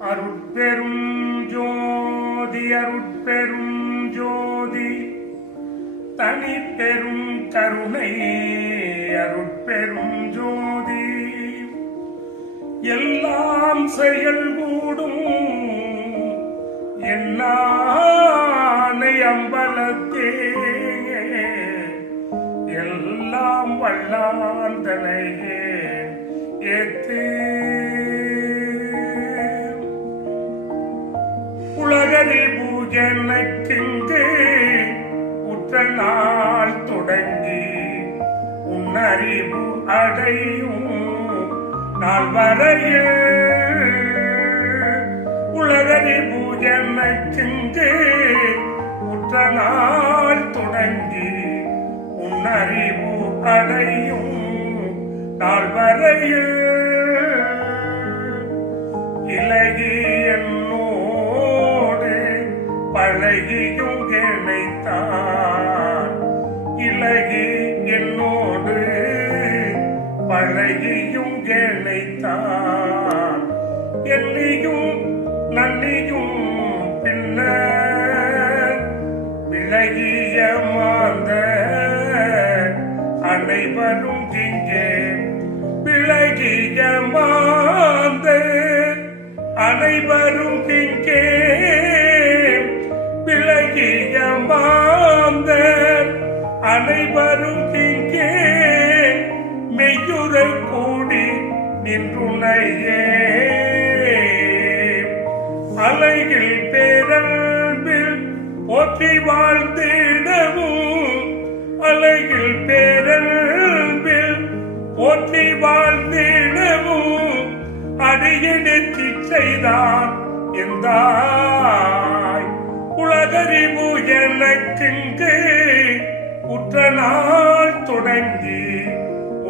அருட்பெரும் ஜோதி அருட்பெரும் ஜோதி தனிப்பெரும் கருணை அருட்பெரும் ஜோதி எல்லாம் செயல்கூடும் என்னானை அம்பலத்தே எல்லாம் வல்லாந்தனையே ஏத்து உலகரி பூஜனைக்கிங்கு உற்ற நாள் தொடங்கி உன்னறிவு அடையும் நாள் வரையில் உலகரி பூஜனைக்கிங்கு உற்ற நாள் தொடங்கி உன்னறிவு அடையும் நாள் வரையில் இலகி என்னோடு பழகியும் இணைத்தான் இலகி என்னோடு பழகியும் இணைத்தான் எண்ணியும் நன்னியும் பின்னர் விலகிய மாந்த அனைவரும் இங்கே விலகிய மாந்த அனைவரும் இங்கே விலகிய மாந்த அனைவரும் இங்கே மெய்யுரை கூடி நின்றுணையே அலையில் பேரன்பில் போற்றி வாழ்ந்திடவும் அலையில் பேரன்பில் போற்றி வாழ்ந்திடவும் அடியெடுத்து செய்தான் எந்தாய் உலகறிவு எனக்கிங்கு உற்ற நாள் தொடங்கி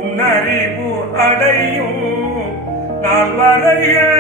உன்னறிவு அடையும் நாள் வரையில்